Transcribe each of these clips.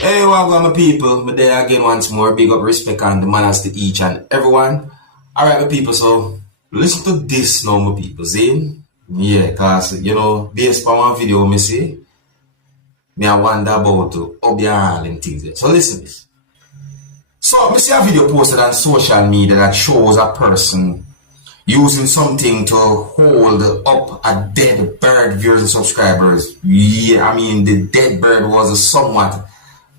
Hey, welcome my people. Me there again once more. Big up, respect and manners to each and everyone. Alright, my people, so listen to this now, my people. See? Yeah, cause based on one video me see, me I wonder about Obian and things there. So listen this. So me see a video posted on social media that shows a person using something to hold up a dead bird, viewers and subscribers. Yeah, I mean the dead bird was somewhat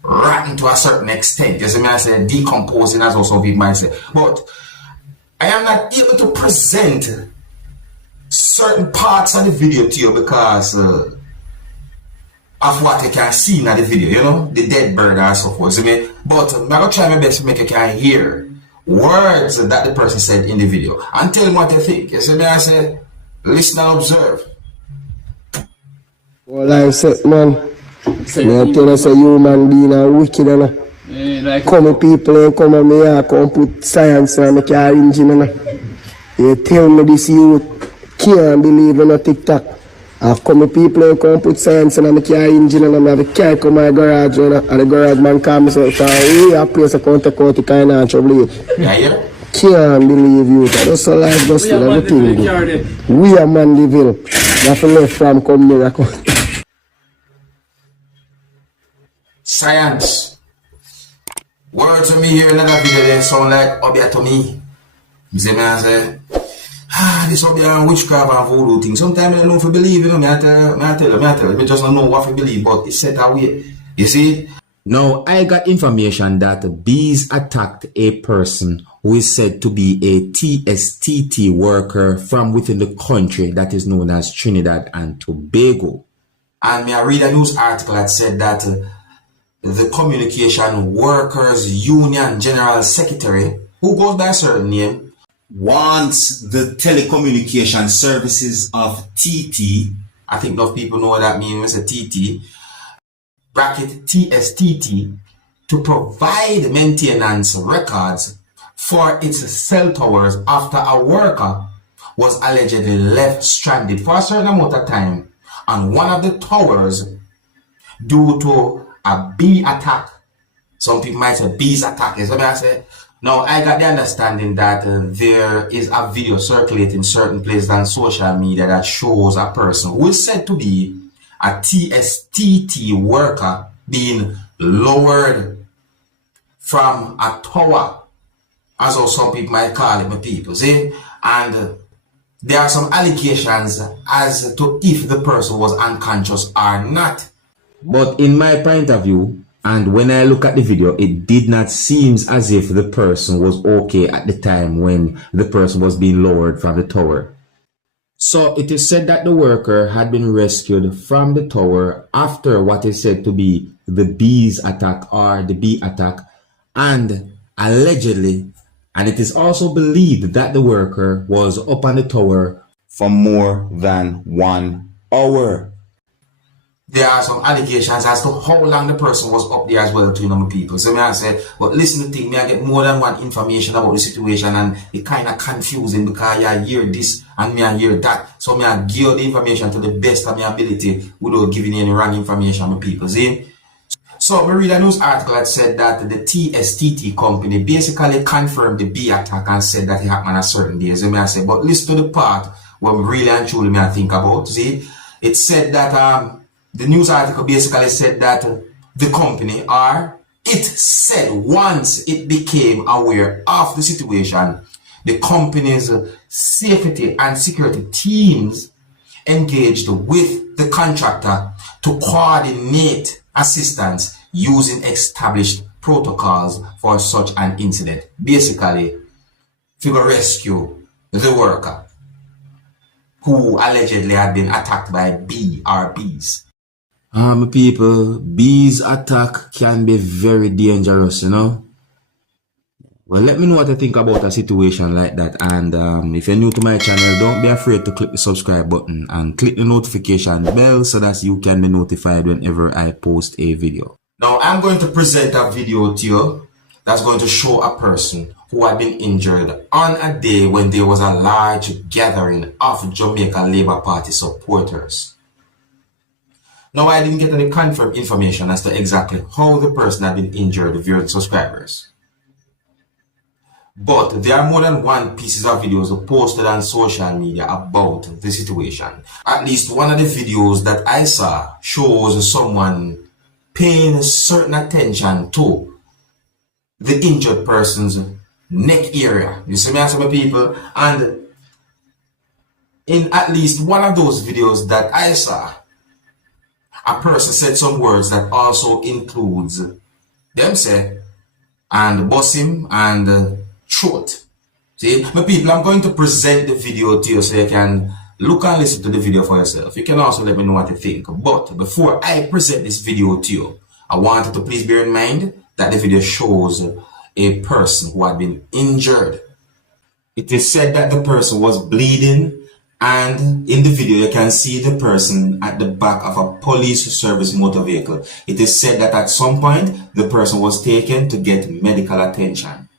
rotten to a certain extent. You see me, I say decomposing as also people might say. But I am not able to present certain parts of the video to you because of what you can see in the video, the dead bird and so forth. See me? But I'm going to try my best to make you can hear words that the person said in the video and tell them what they think. You see me, I say, listen and observe. Well, I said, man, I tell us a human being are wicked and come people and come and me here, come put science and make your engine and you tell me this youth can't believe in a TikTok. I've come people and come put science and make your engine and I have a car come my garage and the garage man come and say, we have place a counter the kind of trouble. Yeah. Can't believe you. That's a life just everything. We are Mandeville. That's left from come here. Science. Words to me here in another video they sound like Obia to me. See me I say, this Obia witchcraft and voodoo thing. Sometimes I don't know if I believe, me I tell you. I just don't know what I believe, but it's set away. You see? Now, I got information that bees attacked a person who is said to be a TSTT worker from within the country that is known as Trinidad and Tobago. And me I read a news article that said that the Communication Workers Union General Secretary, who goes by a certain name, wants the telecommunication services of TT. I think enough people know what that means, it's a TT, bracket TSTT, to provide maintenance records for its cell towers after a worker was allegedly left stranded for a certain amount of time on one of the towers due to a bee attack. Some people might say bees attack. Is what I say. Now I got the understanding that there is a video circulating certain places on social media that shows a person who is said to be a TSTT worker being lowered from a tower, as also some people might call it, my people. See, and there are some allegations as to if the person was unconscious or not. But in my point of view, and when I look at the video, it did not seem as if the person was okay at the time when the person was being lowered from the tower. So it is said that the worker had been rescued from the tower after what is said to be the bees attack or the bee attack, and allegedly, and it is also believed that the worker was up on the tower for more than 1 hour. There are some allegations as to how long the person was up there as well to my people. So me I say, but listen to the thing, me I get more than one information about the situation and it kind of confusing because I hear this and me I hear that. So me I give the information to the best of my ability without giving any wrong information to my people. See? So we read a news article that said that the TSTT company basically confirmed the bee attack and said that it happened on a certain day. So me I say, but listen to the part what really and truly me I think about. See? It said that the news article basically said that the company, or it said once it became aware of the situation, the company's safety and security teams engaged with the contractor to coordinate assistance using established protocols for such an incident. Basically, to rescue the worker who allegedly had been attacked by bee or bees. People, bees attack can be very dangerous, Well, let me know what you think about a situation like that. And if you're new to my channel, don't be afraid to click the subscribe button and click the notification bell so that you can be notified whenever I post a video. Now, I'm going to present a video to you that's going to show a person who had been injured on a day when there was a large gathering of Jamaica Labour Party supporters. Now, I didn't get any confirmed information as to exactly how the person had been injured, the viewers and subscribers. But there are more than one pieces of videos posted on social media about the situation. At least one of the videos that I saw shows someone paying certain attention to the injured person's neck area. You see me, some people? And in at least one of those videos that I saw, a person said some words that also includes them say, and boss him and throat. See, my people, I'm going to present the video to you so you can look and listen to the video for yourself. You can also let me know what you think. But before I present this video to you, I wanted to please bear in mind that the video shows a person who had been injured. It is said that the person was bleeding, and in the video you can see the person at the back of a police service motor vehicle. It is said that at some point the person was taken to get medical attention.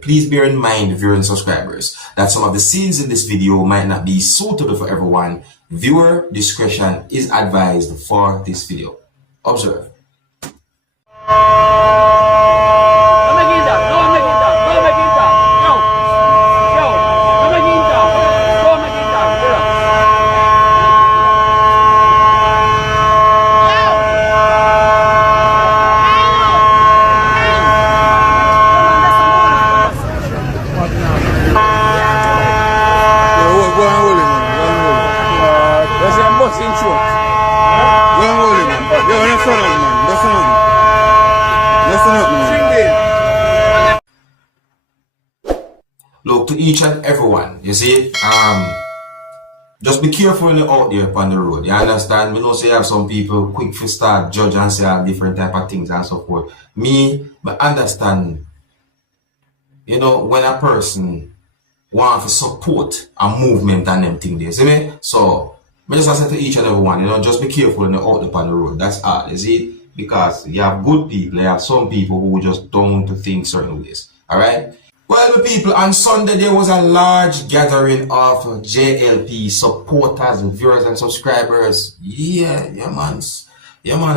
Please bear in mind, viewers and subscribers, that some of the scenes in this video might not be suitable for everyone. Viewer discretion is advised for this video. Observe. Look, to each and everyone, you see, just be careful when you're out there upon the road. You understand? We know say you have some people quick to start judge and say all different type of things and so forth. Me, but understand, you know, when a person wants to support a movement and them things there, see me? So, I just say to each and everyone, you know, just be careful when you're out upon the road. That's all, you see? Because you have good people, you have some people who just don't think certain ways. Alright? Well, the people, on Sunday there was a large gathering of JLP supporters, viewers and subscribers. Yeah, man,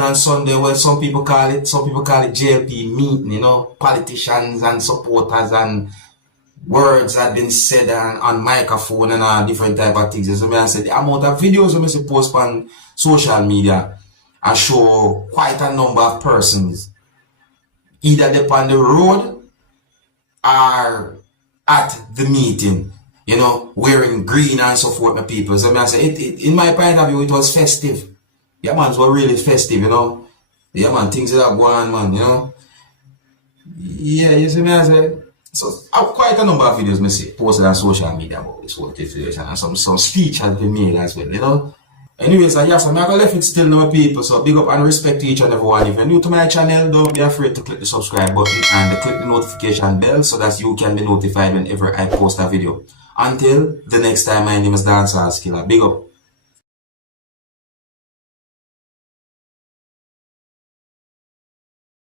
on Sunday, well, some people call it JLP meeting, you know, politicians and supporters and words had been said on microphone and all different type of things. So I said the amount of videos I post on social media and show quite a number of persons either they on the road or at the meeting, you know, wearing green and so forth, my people. So I say in my point of view, it was festive. Yeah, man, it was really festive, you know. Yeah, man, things that go on, man, you know. Yeah, you see me, I say. So I have quite a number of videos I see posted on social media about this whole situation, and some speech has been made as well, you know. Anyways, yes, I'm not gonna left it still now, people. So big up and respect to each and everyone. If you're new to my channel, don't be afraid to click the subscribe button and click the notification bell so that you can be notified whenever I post a video. Until the next time, my name is Dancehall Skilla. Big up.